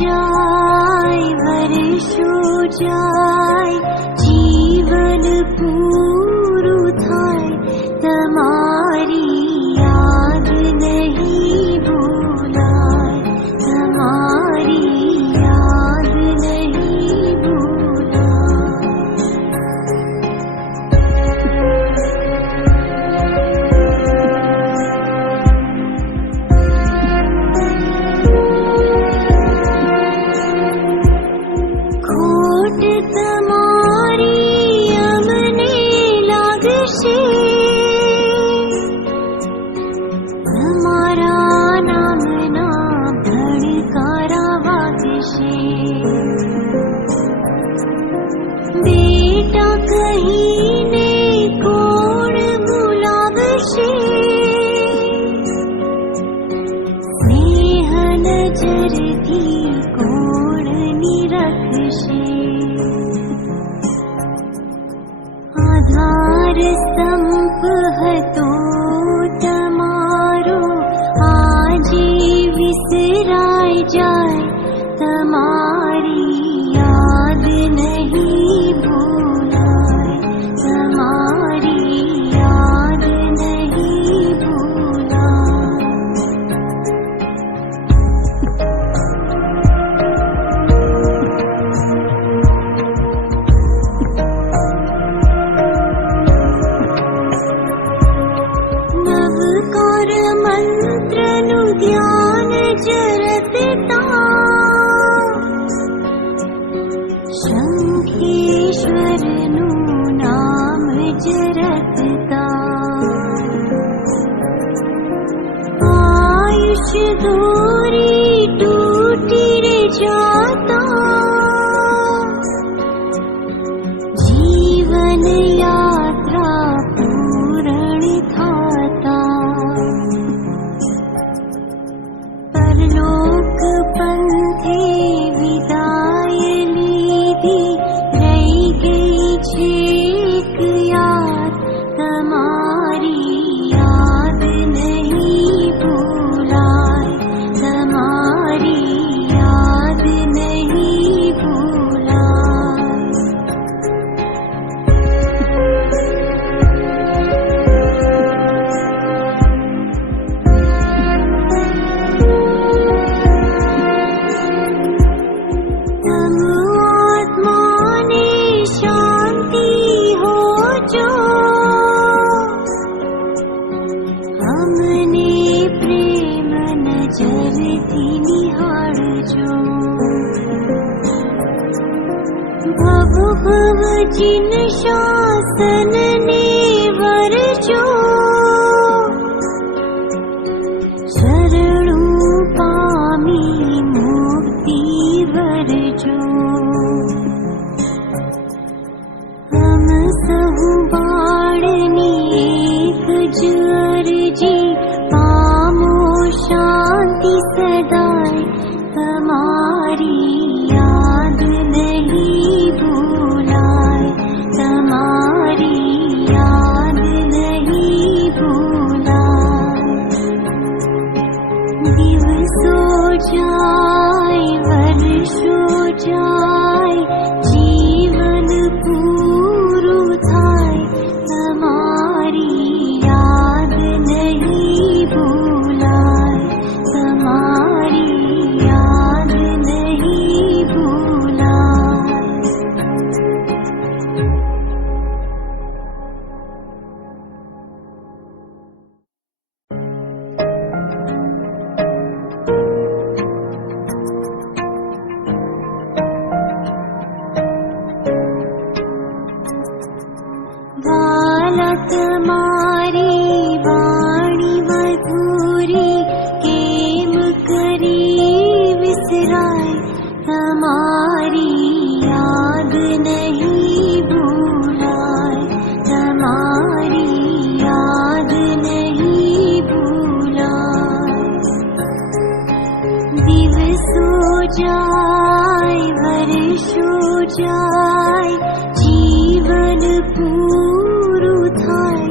जाए वर्षो जाए जीवन पूरु थाय तमारी याद नहीं भूलाय तमारी याद नहीं भूलाय। खोट तमारी अमने लागशे तमारा नाम ना भड़कारा वागशे बेटा कहीने कोण बुलावशे स्नेह नजरथी कोण निरखशे आधार स्तंभ हतो तमारो आजे विसराय जाय तमारी याद नहीं भूलाय तमारी याद नहीं भूलाय। नवकार मंत्र नु ध्यान जरतता शंखेश्वर नु नाम जरतता आयुष दूरी टूटी रे जाता जीवन यात्रा पूर्ण थाता परलोक पंथे विदाय लीधी रही गई छेक याद तमारी याद नहीं भूलाय तमारी याद नहीं भूलाय। तम आत्मा ने शांति हो जो हमने प्रेम नजर थी निहार जो भव भव जिन शासन ने वर जो शरणु पामी मुक्ति वर जो हम सहु बाणनी एक जर जी पामो शांति सदाय तमारी याद नहीं भूलाय तमारी याद नहीं भूलाय। दिवसो जाए वर्षो जाए जीवन पूरु थाय तमारी याद नहीं भूलाय तमारी याद नहीं भूलाय। बालक मारी वाणी मधुरी केम करी विसराय तमारी याद नहीं भूलाय तमारी याद नहीं भूलाय। दिवसो जाए वर्षो जाए जीवन पूरु थाय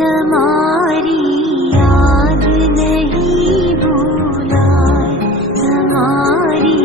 तमारी याद नहीं भूलाय तमारी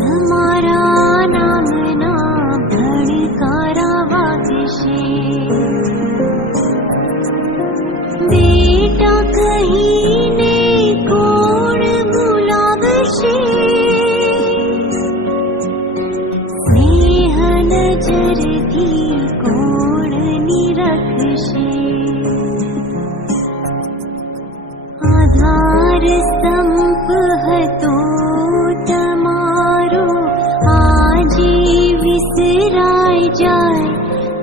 તમારા નામના ભણકારા વાગશે, બેટા કહીને કોણ બોલાવશે, સ્નેહ નજરથી કોણ નિરખશે, આધાર સ્તંભ હતો તમારો આજે વિસરાઈ જાય,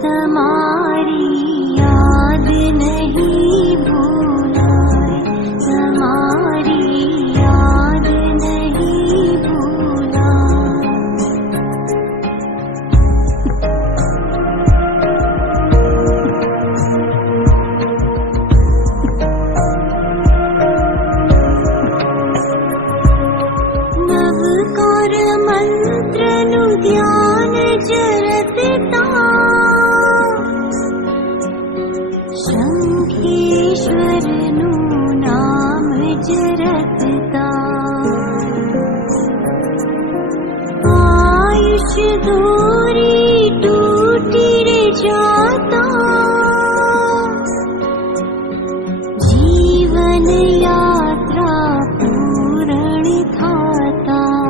તમારી યાદ નહીં ભૂલાય, તમારી યાદ નહીં ભૂલાય. નવકાર મંત્રનું ધ્યાન જરતતા શંખેશ્વરનું નામ જરતતા આયુષ દોરી તૂટી રે જાતા, જીવન યાત્રા પૂર્ણ થાતા,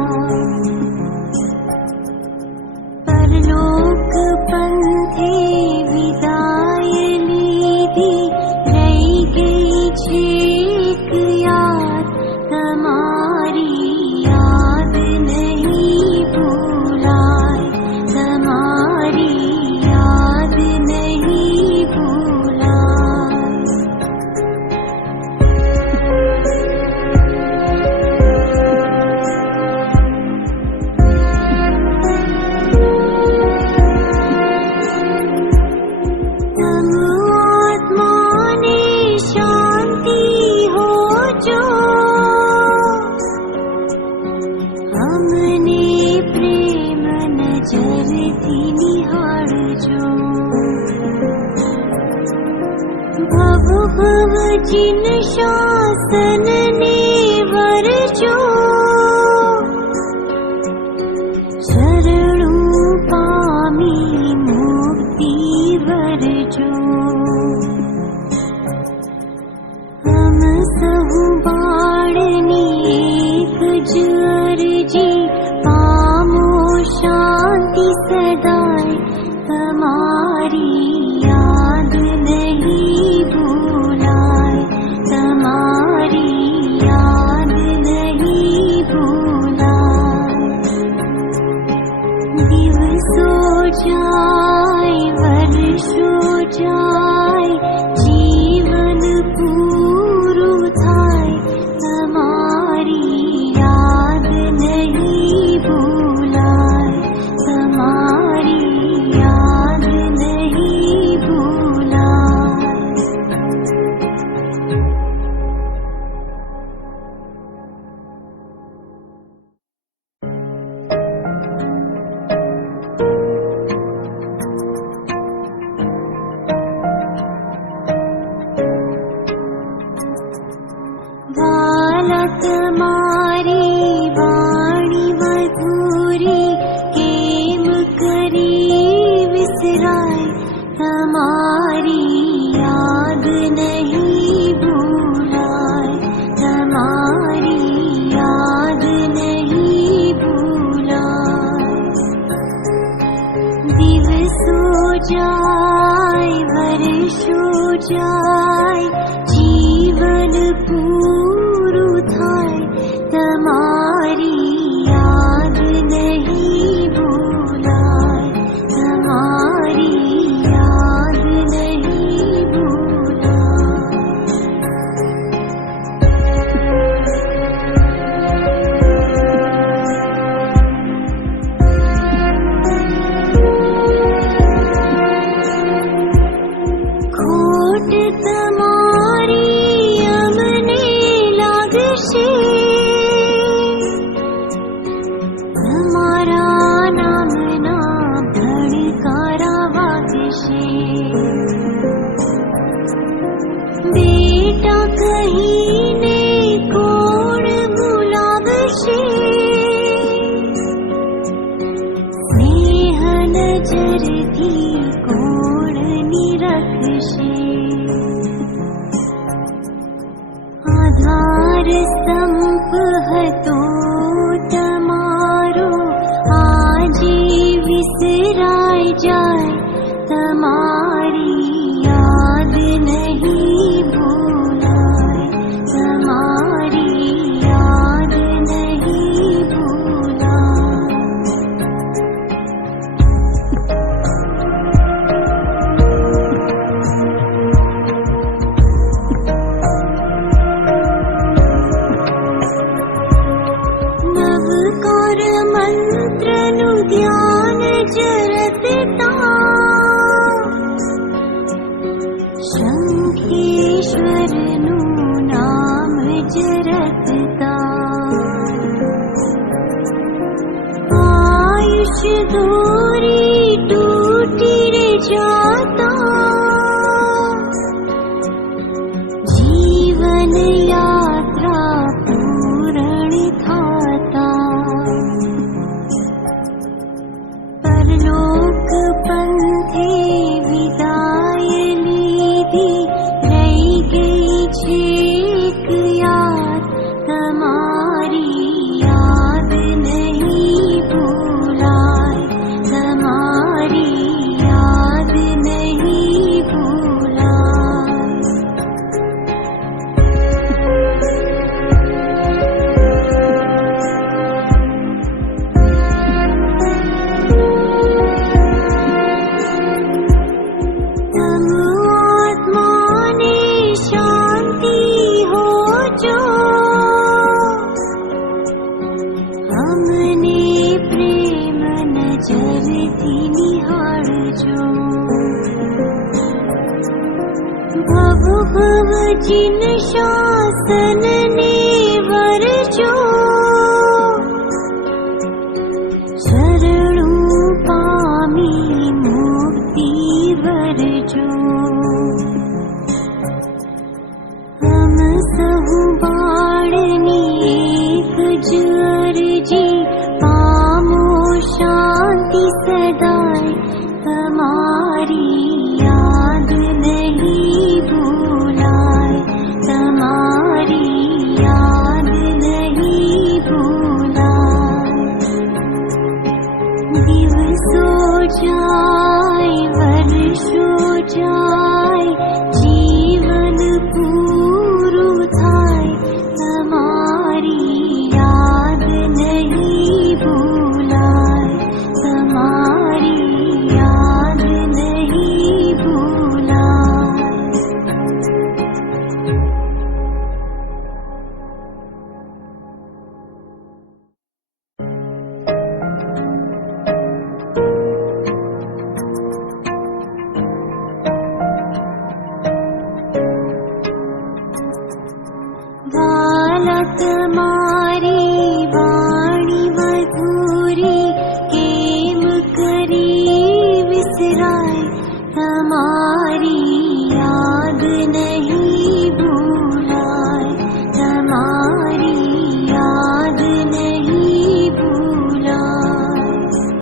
પરલોક પંથે વિદાય લીધી, રહી ગઈ છેક યાદ, તમારી યાદ નહીં ભૂલાય, તમારી યાદ નહીં ભૂલાય. તમ આત્માને શાંતિ હોજો, અમને પ્રેમ નજરથી નિહાળજો, ભવ ભવ જીન શાસનને વરજો, શરણું પામી મુક્તિ વરજો. હમ સહુ બાળની એક જ અરજી, પામો શાંતિ સદાય, તમારી યાદ નહીં ભૂલાય, તમારી યાદ નહીં ભૂલાય. દિવસો જાય વર્ષો જાય, જીવન પૂરું થાય, તમારી યાદ નહીં ભૂલાય, તમારી યાદ નહીં ભૂલાય. વાલા તમારી વાણી મધુરી કેમ કરી વિસરાય, તમારી યાદ નહીં ભૂલાય, તમારી યાદ નહીં ભૂલાય. દિવસો જાય વર્ષો જાય, જીવન પૂરું થાય, તમારી યાદ નહીં ભૂલાય, તમારી યાદ નહીં ભૂલાય. ખોટ તમારી અમને नजरथी कोण निरखशे। आधार स्तंभ हतो तमारो आजे विसराय जाय, तमारी याद नहीं भूलाय, तमारी याद नहीं भूलाय। नवकार मंत्र नु ध्यान जरतता, शंखेश्वर नु नाम जरतता। आयुष दूरी टूटी रे जाता, जीवन यात्रा पूर्ण थाता। परलोक पंथे विदाय लीधी, रही गई छेक याद, तमारी याद नहीं भूलाय, तमारी याद नहीं भूलाय। तम आत्मा ने शांति हो जो, हमने प्रेम नजर थी निहार जो। भव भव जिन शासन ने वर जो, शरणु पामी मुक्ति वर जो। हम सहु बाळनी एक ज अर्जी, पामो शांति सदाय, तमारी याद नहीं भूलाय, तमारी याद नहीं भूलाय। दिवसो जाय वर्षो जाय, जीवन पूरू थाय, तमारी याद नहीं भूलाय, तमारी याद नहीं भूलाय। वाला तमारी वाणी मधुरी, केम करी विसराय, तमारी याद नहीं